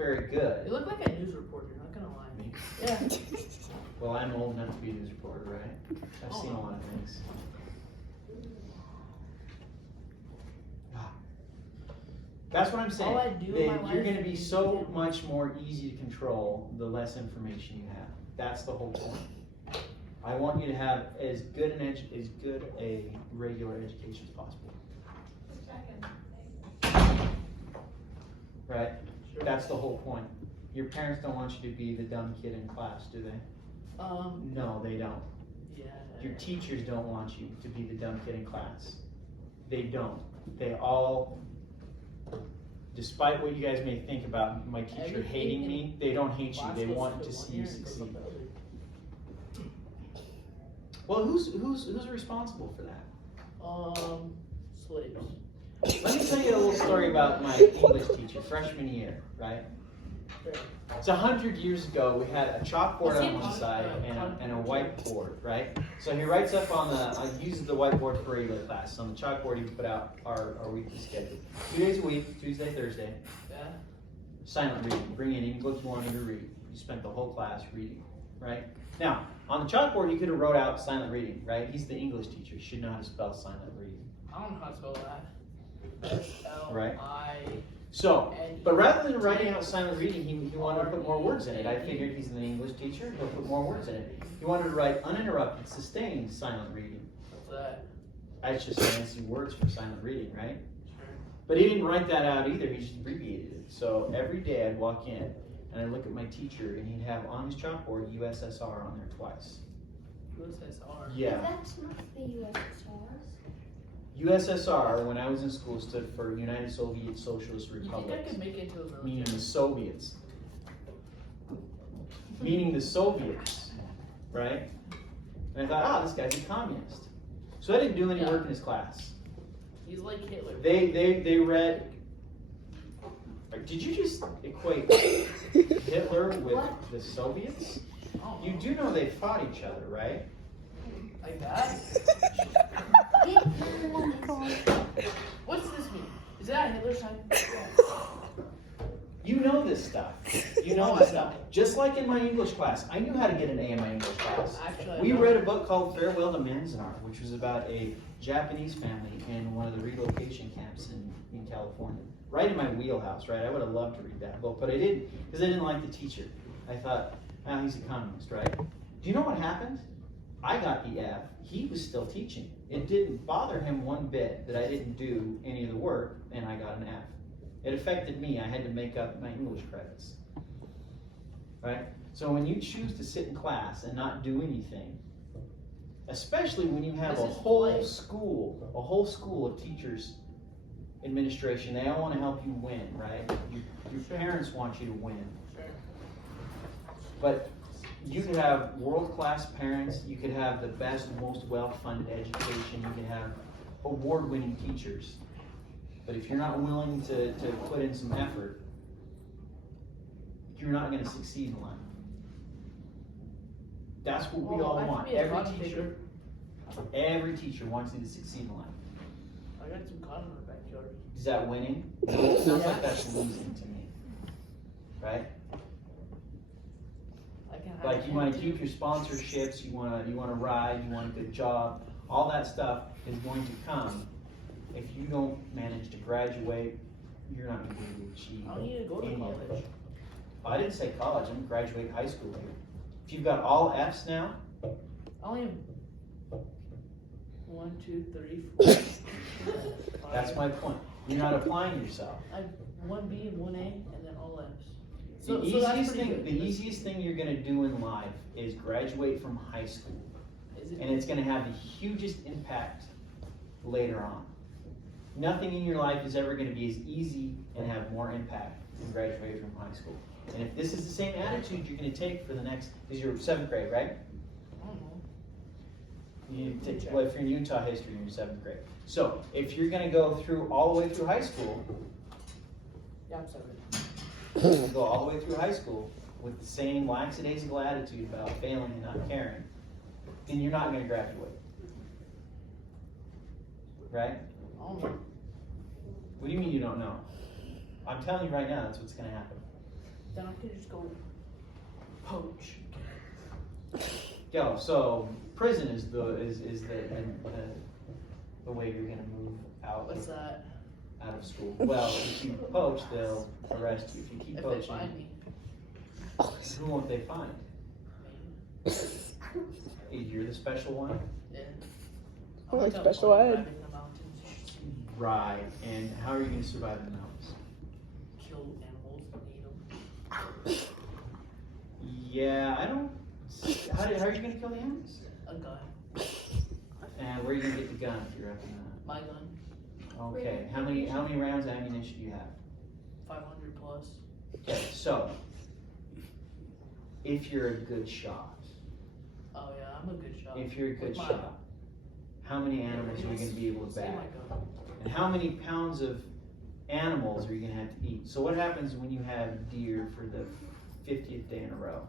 very good. You look like a news reporter, not gonna lie. Me? Yeah. Well, I'm old enough to be a news reporter, right? I've seen a lot of things. That's what I'm saying. All I do in my That you're life going to be is so do- much more easy to control the less information you have. That's the whole point. I want you to have as good a regular education as possible. Right? Sure. That's the whole point. Your parents don't want you to be the dumb kid in class, do they? No, they don't. Yeah. Your teachers don't want you to be the dumb kid in class. They don't. They all, despite what you guys may think about my teacher Everything hating me, they don't hate you. class They goes want to to one see year you and goes succeed. up the other. Well, who's responsible for that? Slaves. Let me tell you a little story about my English teacher, freshman year, right? Sure. It's 100 years ago. We had a chalkboard on one side and a whiteboard, right? So he writes up on uses the whiteboard for regular class. So on the chalkboard, he put out our weekly schedule. 2 days a week, Tuesday, Thursday. Yeah. Silent reading. Bring in any book you wanted to read. You spent the whole class reading, right? Now, on the chalkboard, you could have wrote out silent reading, right? He's the English teacher. He should know how to spell silent reading. I don't know how to spell that. Right. S-L-I. So, but rather than writing out silent reading, he wanted to put more words in it. I figured he's an English teacher, he'll put more words in it. He wanted to write uninterrupted, sustained silent reading. What's that? That's just fancy words for silent reading, right? Sure. But he didn't write that out either, he just abbreviated it. So every day I'd walk in and I'd look at my teacher and he'd have on his chalkboard USSR on there twice. USSR. Yeah. That's not the USSR. USSR, when I was in school, stood for United Soviet Socialist You think I Republics, could make it into a military? meaning the Soviets. Meaning the Soviets, right? And I thought, this guy's a communist. So I didn't do any work in his class. He's like Hitler. They read. Did you just equate Hitler with the Soviets? Oh, You do know they fought each other, right? like that? What's this mean? Is that Hitler sign? You know this stuff. You know this stuff. Just like in my English class, I knew how to get an A in my English class. Actually, We read a book called Farewell to Manzanar, which was about a Japanese family in one of the relocation camps in California. Right in my wheelhouse, right? I would have loved to read that book, but I didn't, because I didn't like the teacher. I thought, he's a communist, right? Do you know what happened? I got the F. He was still teaching. It didn't bother him one bit that I didn't do any of the work, and I got an F. It affected me. I had to make up my English credits. Right? So when you choose to sit in class and not do anything, especially when you have a whole school of teachers, administration, they all want to help you win, right? Your parents want you to win. Sure. But you could have world-class parents, you could have the best, most well-funded education, you could have award-winning teachers. But if you're not willing to put in some effort, you're not going to succeed in life. That's what we all want. Every teacher wants you to succeed in life. I got some cotton in my backyard. Is that winning? It sounds like that's losing to me. Right? Like you want to keep your sponsorships, you want to ride, you want a good job. All that stuff is going to come. If you don't manage to graduate, you're not going to be able to achieve. I don't need to go to any of college. it. I didn't say college. I'm graduating high school here. If you've got all Fs now, I only have 1, 2, 3, 4. that's my point. You're not applying yourself. I have 1 B and 1 A, and then all F's. The easiest thing you're going to do in life is graduate from high school, and it's going to have the hugest impact later on. Nothing in your life is ever going to be as easy and have more impact than graduating from high school. And if this is the same attitude you're going to take for the next, because you're 7th grade, right? I don't know. Well, if you're in Utah history, you're in 7th grade. So if you're going to go through all the way through high school, Yeah, I'm 7. you go all the way through high school with the same lackadaisical attitude about failing and not caring, then you're not going to graduate. Right? I don't know. What do you mean you don't know? I'm telling you right now, that's what's going to happen. could just go poach. Go. So prison is the way you're gonna move out What's that? of school. Well, if you poach, they'll arrest you. If you keep If they poaching, find me. who won't they find? You're the special one. Yeah. Oh, like I'll special tell ed. them in the mountains. Right. And how are you gonna survive in the mountains? Kill animals and eat them. Yeah, I don't. How are you gonna kill the animals? A gun. And where are you gonna get the gun if you're up in My gun. that? Okay. How many rounds of ammunition do you have? 500 plus. Okay, so if you're a good shot, Oh yeah, I'm a good shot. if you're a good With my- shot, how many animals are you gonna be able to See bag? my gun. And how many pounds of animals are you gonna have to eat? So what happens when you have deer for the 50th day in a row?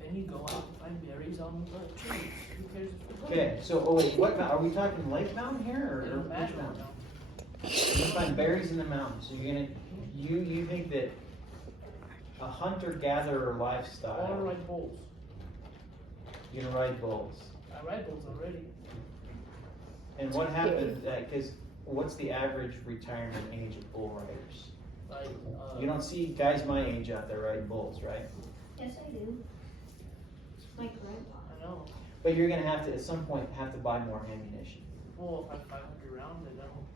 Then you go out and find berries on the trees. Who cares if they're Okay, so oh wait, what are we talking? Lake Mountain here or It don't which matter. mountain? You find berries in the mountains. So you're gonna you think that a hunter-gatherer Or lifestyle, ride bulls. you're gonna ride bulls. I ride bulls already. And what happens? Because what's the average retirement age of bull riders? Like, You don't see guys my age out there riding bulls, right? Yes, I do. My grandpa. I know. But you're gonna have to at some point have to buy more ammunition. Well, if I have 500 rounds, I don't.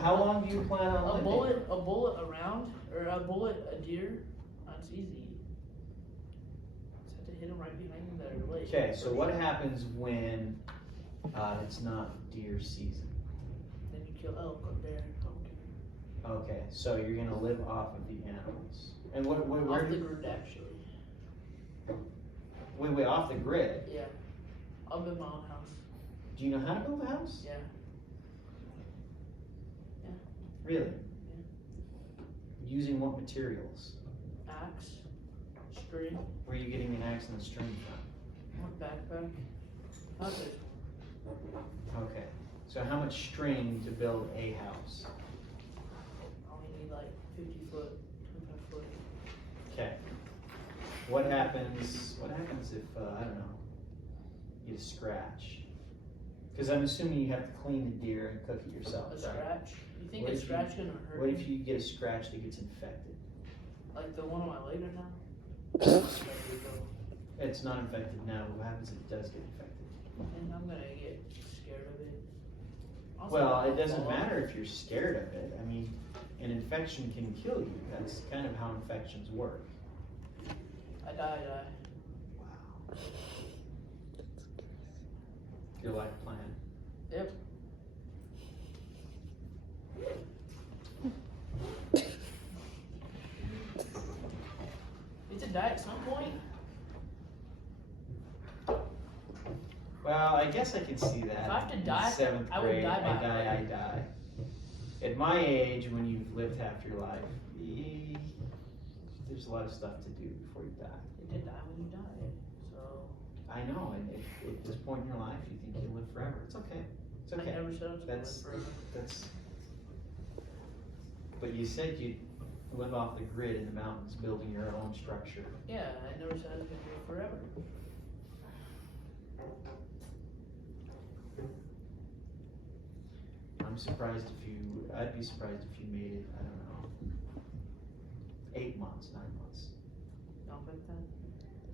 How long do you plan on living? A bullet a round, or a bullet a deer, that's easy. Just have to hit him right behind the leg. Okay, so what happens when it's not deer season? Then you kill elk or bear. I don't care. Okay, so you're gonna live off of the animals. And where Off the grid, actually. wait, off the grid? Yeah. I'll build my own house. Do you know how to build a house? Yeah. Really? Using what materials? Axe, string, Where are you getting the axe and the string from? my backpack. Not this one. Okay, so how much string to build a house? I only need like 50 foot, 25 foot. Okay. What happens if, I don't know, you get a scratch? Because I'm assuming you have to clean the deer and cook it yourself, A right? scratch? You think What a if you- scratch gonna hurt What me? if you get a scratch that gets infected? Like the one on my leg right now? There you go. It's not infected now, what happens if it does get infected? And I'm gonna get scared of it. Also, Well, I'll it doesn't fall. matter if you're scared of it, I mean, an infection can kill you, that's kind of how infections work. I die. Wow. Your life plan. Yep. Need to die at some point? Well, I guess I can see that. If I have to In die, seventh I would grade, die by I die. At my age, when you've lived half your life, there's a lot of stuff to do before you die. You did die when you died, so. I know, and if at this point in your life you think you'll live forever, it's okay. It's okay. I never said I was gonna live That's forever. that's. But you said you'd live off the grid in the mountains, building your own structure. Yeah, I never said I was gonna do it forever. I'm surprised if you. I'd be surprised if you made it. I don't know. 8 months, 9 months. Don't bet that.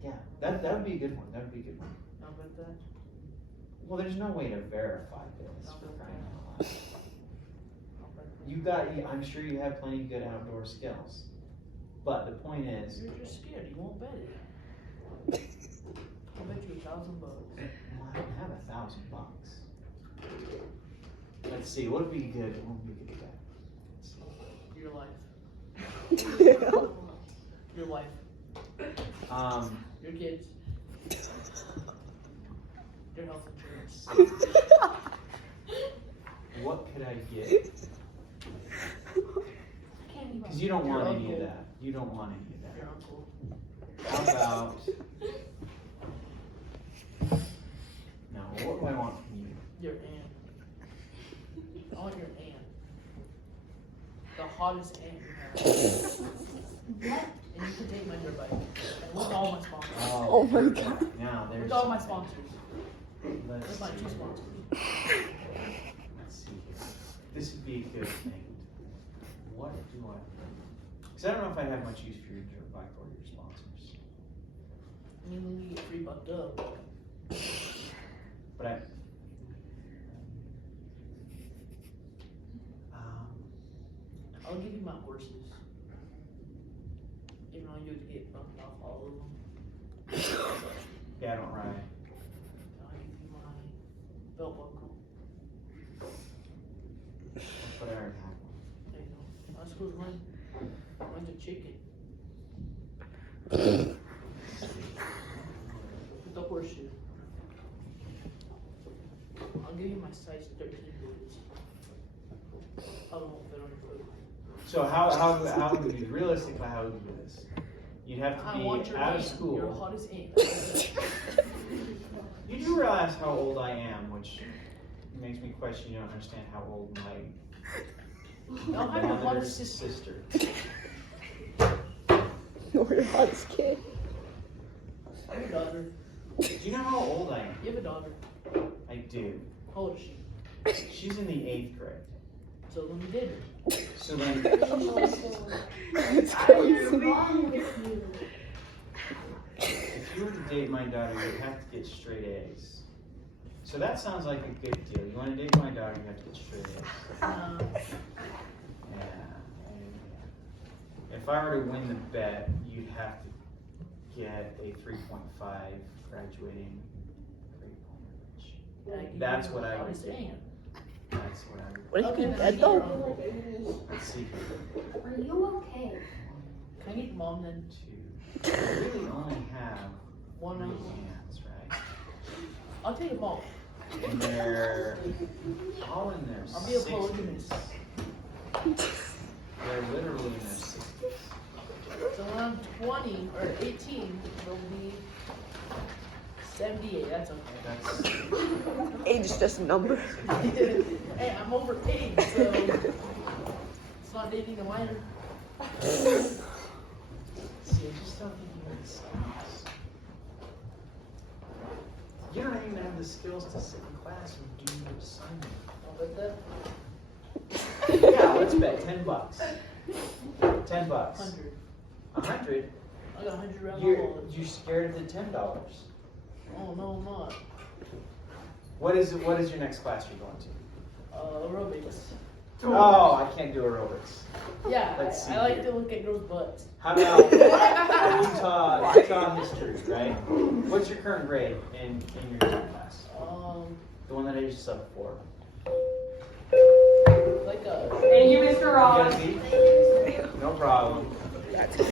Yeah, that would be a good one. That would be a good one. Don't bet that. Well, there's no way to verify this. For Okay. crying out loud. Don't bet that. You got. I'm sure you have plenty of good outdoor skills. But the point is, You're just scared. You won't bet it. I'll bet you $1,000. well, I don't have $1,000. Let's see. What would be good? What would be good bet? Let's see. Your life. Your wife. Your kids. Your health insurance. What could I get? Candy bar. Because you don't want Your any of uncle. that. You don't want any of Your that. uncle. How about? No. What do I want from you? Your aunt. I want your aunt. The hottest aunt you have. What? And you can take my dirt bike. And with all my sponsors. Oh my okay. God. Now there's. With all my something. sponsors. Let's With my see. two sponsors. Let's see here. This would be a good thing. What do I? Because I don't know if I have much use for your dirt bike or your sponsors. I mean, when you get free bucked up. But I. I'll give you my horses. Even though you would get bumped off all of them. Yeah, I don't ride. I'll give you my belt buckle. But I already have one. There you go. That's because mine's a chicken. With the horseshoe. I'll give you my size 13 boots. Probably won't fit on your foot. So how would you realistically how would you do this? You'd have to I be want your out of aunt, school. your hottest aunt. You do realize how old I am, which makes me question you don't understand how old my I'll have your mother's hottest sister. sister. Or your hottest kid. I'm your daughter. Do you know how old I am? You have a daughter. I do. How old is she? She's in the 8th grade. So when you did her. So then, That's What's crazy. wrong with you? if you were to date my daughter, you'd have to get straight A's. So that sounds like a good deal. You want to date my daughter, you have to get straight A's. Yeah. If I were to win the bet, you'd have to get a 3.5 graduating grade point average. That's what I would Hottest do. aunt. That's what I would. What if Okay, you now dead you though? know. Let's see. Are you okay? Can I get mom then? 2. I really only have One 3 of hands, right? I'll take them all. And they're all in their I'll be a 60s. polygamist. They're literally in their 60s. So when I'm 20 or 18, they'll be 78. That's okay. That's Age is just a number. Hey, I'm over 80, so it's not dating a minor. see, I just don't think you have the skills. You don't even have the skills to sit in class and do your assignment. I'll bet that. Yeah, let's bet $10. $10. 100. 100. I got 100 around my You're wallet. scared of the $10. Oh, no, I'm not. What is your next class you're going to? Aerobics. Oh, I can't do aerobics. Yeah, Let's see I like here. to look at girls' butts. How about Utah history, right? What's your current grade in your Utah class? The one that I used to sub for. Like a. Thank you, Mr. You Ross. got a B? No problem. That's